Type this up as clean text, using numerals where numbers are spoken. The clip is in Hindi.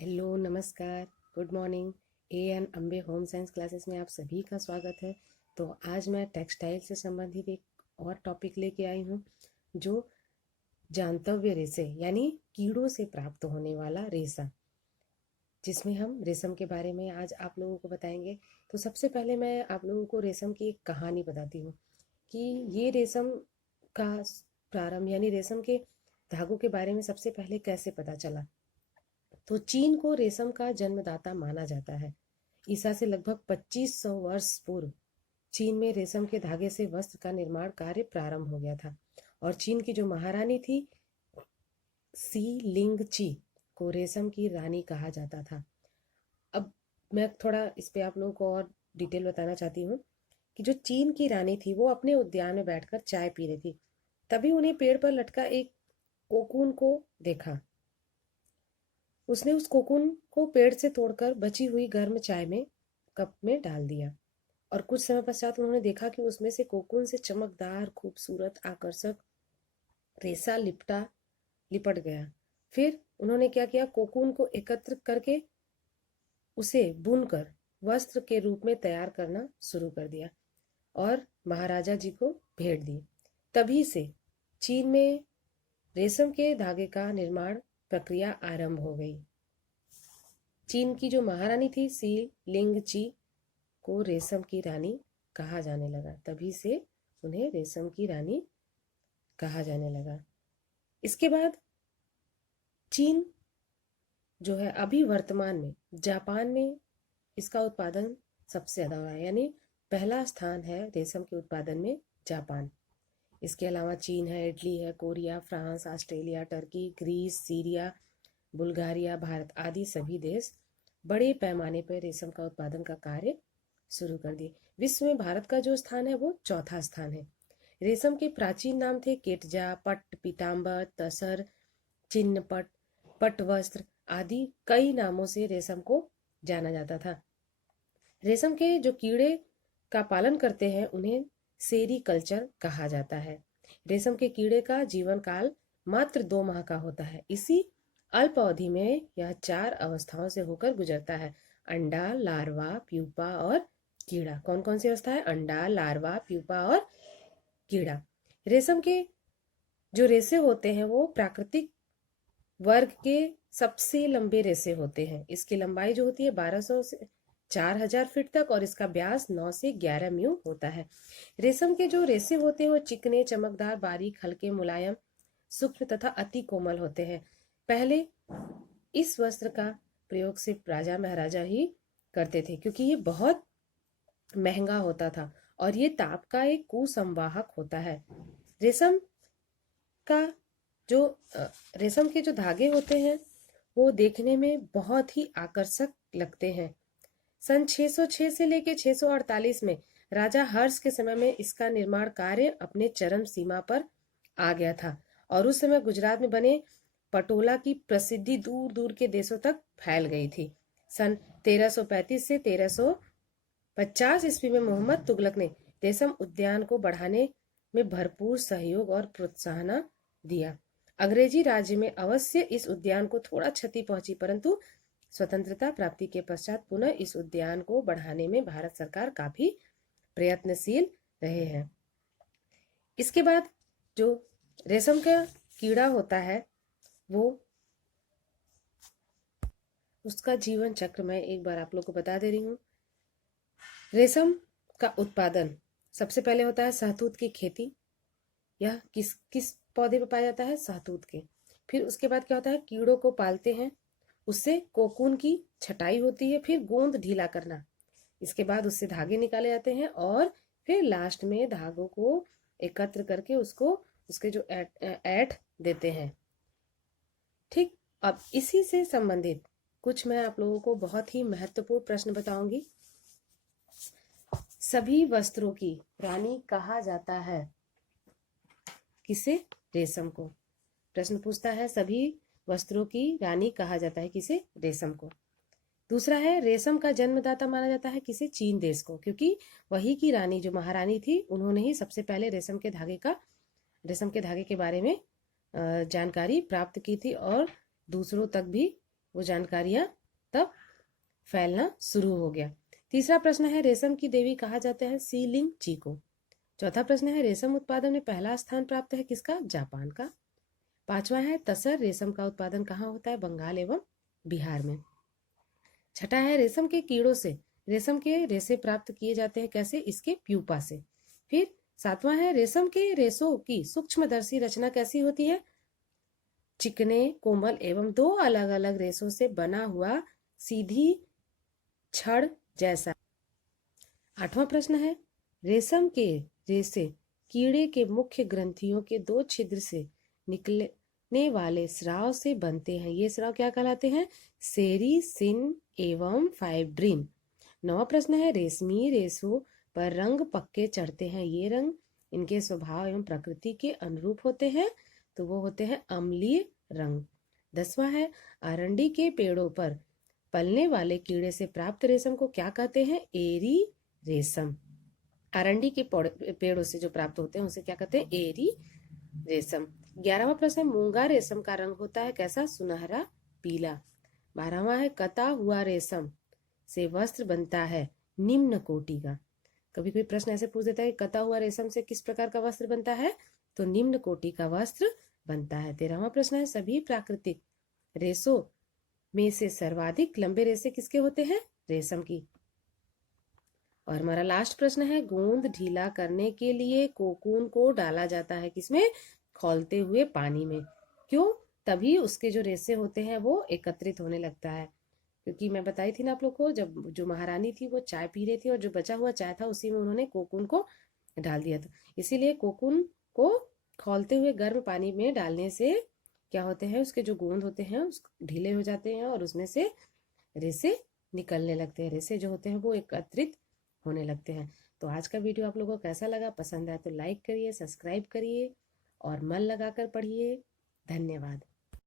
हेलो, नमस्कार, good morning. AN Ambe home science classes में आप सभी का स्वागत है। तो आज मैं टेक्सटाइल से संबंधित एक और टॉपिक लेके आई हूँ, जो जांतव्य रेशे यानी कीड़ों से प्राप्त होने वाला रेशा, जिसमें हम रेशम के बारे में आज आप लोगों को बताएंगे। तो सबसे पहले मैं आप लोगों को रेशम की एक कहानी बताती हूँ कि ये रेशम का प्रारंभ यानी रेशम के धागों के बारे में सबसे पहले कैसे पता चला। तो चीन को रेशम का जन्मदाता माना जाता है। ईसा से लगभग 2500 वर्ष पूर्व चीन में रेशम के धागे से वस्त्र का निर्माण कार्य प्रारंभ हो गया था। और चीन की जो महारानी थी सी लिंग ची को रेशम की रानी कहा जाता था। अब मैं थोड़ा इस पे आप लोगों को और डिटेल बताना चाहती हूँ कि जो चीन की रानी थी वो अपने उद्यान में बैठकर चाय पी रही थी। तभी उन्हें पेड़ पर लटका एक कोकून को देखा। उसने उस कोकून को पेड़ से तोड़कर बची हुई गर्म चाय में कप में डाल दिया। और कुछ समय पश्चात उन्होंने देखा कि उसमें से कोकून से चमकदार, खूबसूरत, आकर्षक रेशा लिपट गया। फिर उन्होंने क्या किया, कोकून को एकत्र करके उसे बुनकर वस्त्र के रूप में तैयार करना शुरू कर दिया और महाराजा जी को भेंट दी। तभी से चीन में रेशम के धागे का निर्माण प्रक्रिया आरंभ हो गई। चीन की जो महारानी थी सी लिंग ची को रेशम की रानी कहा जाने लगा। तभी से उन्हें रेशम की रानी कहा जाने लगा। इसके बाद चीन जो है अभी वर्तमान में जापान में इसका उत्पादन सबसे ज़्यादा हो रहा है, यानी पहला स्थान है रेशम के उत्पादन में जापान। इसके अलावा चीन है, इटली है, Korea, France, Australia, Turkey, Greece, Syria, Bulgaria, Bharat आदि सभी देश बड़े पैमाने पर रेशम का उत्पादन का कार्य शुरू कर दिए। विश्व में भारत का जो स्थान है वो चौथा स्थान है। रेशम के प्राचीन नाम थे केटजा, पट्ट, पीताम्बर, तसर, चिन्नपट, पटवस्त्र आदि कई नामों से रेशम को जाना जाता था। रेशम के जो कीड़े का पालन करते हैं उन्हें सेरीकल्चर कहा जाता है। रेशम के कीड़े का जीवन काल मात्र 2 माह का होता है। इसी अल्प अवधि में यह 4 अवस्थाओं से होकर गुजरता है: अंडा, लार्वा, प्यूपा और कीड़ा। कौन कौन सी अवस्था है? अंडा, लार्वा, प्यूपा और कीड़ा। रेशम के जो रेशे होते हैं वो प्राकृतिक वर्ग के सबसे लंबे रेशे होते हैं। इसकी लंबाई जो होती है 1200 से 4000 फीट तक और इसका व्यास 9 से 11 म्यू होता है। रेशम के जो रेशे होते हैं वो चिकने, चमकदार, बारीक, हल्के, मुलायम, सूक्ष्म तथा अति कोमल होते हैं। पहले इस वस्त्र का प्रयोग सिर्फ राजा महाराजा ही करते थे, क्योंकि ये बहुत महंगा होता था और ये ताप का एक कुसंवाहक होता है। रेशम का जो रेशम के जो धागे होते हैं वो देखने में बहुत ही आकर्षक लगते हैं। सन 606 से लेकर 648 में राजा हर्ष के समय में इसका निर्माण कार्य अपने चरम सीमा पर आ गया था और उस समय गुजरात में बने पटोला की प्रसिद्धि दूर दूर के देशों तक फैल गई थी। सन 1335 से 1350 ईस्वी में मोहम्मद तुगलक ने रेशम उद्यान को बढ़ाने में भरपूर सहयोग और प्रोत्साहन दिया। अंग्रेजी राज्य में अवश्य इस उद्यान को थोड़ा क्षति पहुंची, परंतु स्वतंत्रता प्राप्ति के पश्चात पुनः इस उद्यान को बढ़ाने में भारत सरकार काफी प्रयत्नशील रहे हैं। इसके बाद जो रेशम का कीड़ा होता है वो उसका जीवन चक्र मैं एक बार आप लोग को बता दे रही हूँ। रेशम का उत्पादन सबसे पहले होता है शहतूत की खेती। यह किस किस पौधे पर पाया जाता है? शहतूत के। फिर उसके बाद क्या होता है, कीड़ों को पालते हैं, उससे कोकून की छटाई होती है, फिर गोंद ढीला करना, इसके बाद उससे धागे निकाले जाते हैं और फिर लास्ट में धागों को एकत्र करके उसको उसके जो ऐठ देते हैं। ठीक, अब इसी से संबंधित कुछ मैं आप लोगों को बहुत ही महत्वपूर्ण प्रश्न बताऊंगी। सभी वस्त्रों की रानी कहा जाता है किसे? रेशम को। प्रश्न पूछता है सभी वस्त्रों की रानी कहा जाता है किसे? रेशम को। दूसरा है रेशम का जन्मदाता माना जाता है किसे? चीन देश को, क्योंकि वही की रानी जो महारानी थी उन्होंने ही सबसे पहले रेशम के धागे के बारे में जानकारी प्राप्त की थी और दूसरों तक भी वो जानकारियां तब फैलना शुरू हो गया। तीसरा प्रश्न है, रेशम की देवी कहा जाता है सी लिंग ची को। चौथा प्रश्न है, रेशम उत्पादन में पहला स्थान प्राप्त है किसका? जापान का। पांचवा है, तसर रेशम का उत्पादन कहाँ होता है? बंगाल एवं बिहार में। छठा है, रेशम के कीड़ों से रेशम के रेशे प्राप्त किए जाते हैं कैसे? इसके प्यूपा से। फिर सातवां है, रेशम के रेशों की सूक्ष्मदर्शी रचना कैसी होती है? चिकने, कोमल एवं दो अलग अलग रेशों से बना हुआ सीधी छड़ जैसा। आठवां प्रश्न है, रेशम के रेशे कीड़े के मुख्य ग्रंथियों के दो छिद्र से निकलने वाले स्राव से बनते हैं। ये स्राव क्या कहलाते हैं? सेरीसिन एवं फाइब्रिन। नवा प्रश्न है, रेशमी रेशों पर रंग पक्के चढ़ते हैं। ये रंग इनके स्वभाव एवं प्रकृति के अनुरूप होते हैं, तो वो होते हैं अम्लीय रंग। 10वां है, अरंडी के पेड़ों पर पलने वाले कीड़े से प्राप्त रेशम को क्या कहते हैं? एरी रेशम। अरंडी के पेड़ों से जो प्राप्त होते हैं उसे क्या कहते हैं? एरी रेशम। 11वां प्रश्न है, मूंगा रेशम का रंग होता है कैसा? सुनहरा पीला। 12वां है, कता हुआ रेशम से वस्त्र बनता है निम्न कोटि का। कभी कोई प्रश्न ऐसे पूछ देता है, कता हुआ रेशम से किस प्रकार का वस्त्र बनता है? तो निम्न कोटि का वस्त्र बनता है। 13वां प्रश्न है, सभी प्राकृतिक रेशों में से सर्वाधिक लंबे रेशे किसके होते हैं? रेशम की। और हमारा लास्ट प्रश्न है, गोंद ढीला करने के लिए कोकून को डाला जाता है किसमें? खौलते हुए पानी में। क्यों? तभी उसके जो रेशे होते हैं वो एकत्रित होने लगता है। क्योंकि मैं बताई थी ना आप लोग को, जब जो महारानी थी वो चाय पी रही थी और जो बचा हुआ चाय था उसी में उन्होंने कोकून को डाल दिया था। इसीलिए कोकून को खौलते हुए गर्म पानी में डालने से क्या होते हैं, उसके जो गोंद होते हैं उस ढीले हो जाते हैं और उसमें से रेशे निकलने लगते हैं। रेशे जो होते हैं वो एकत्रित होने लगते हैं। तो आज का वीडियो आप लोगों को कैसा लगा? पसंद आए तो लाइक करिए, सब्सक्राइब करिए और मन लगाकर पढ़िए। धन्यवाद।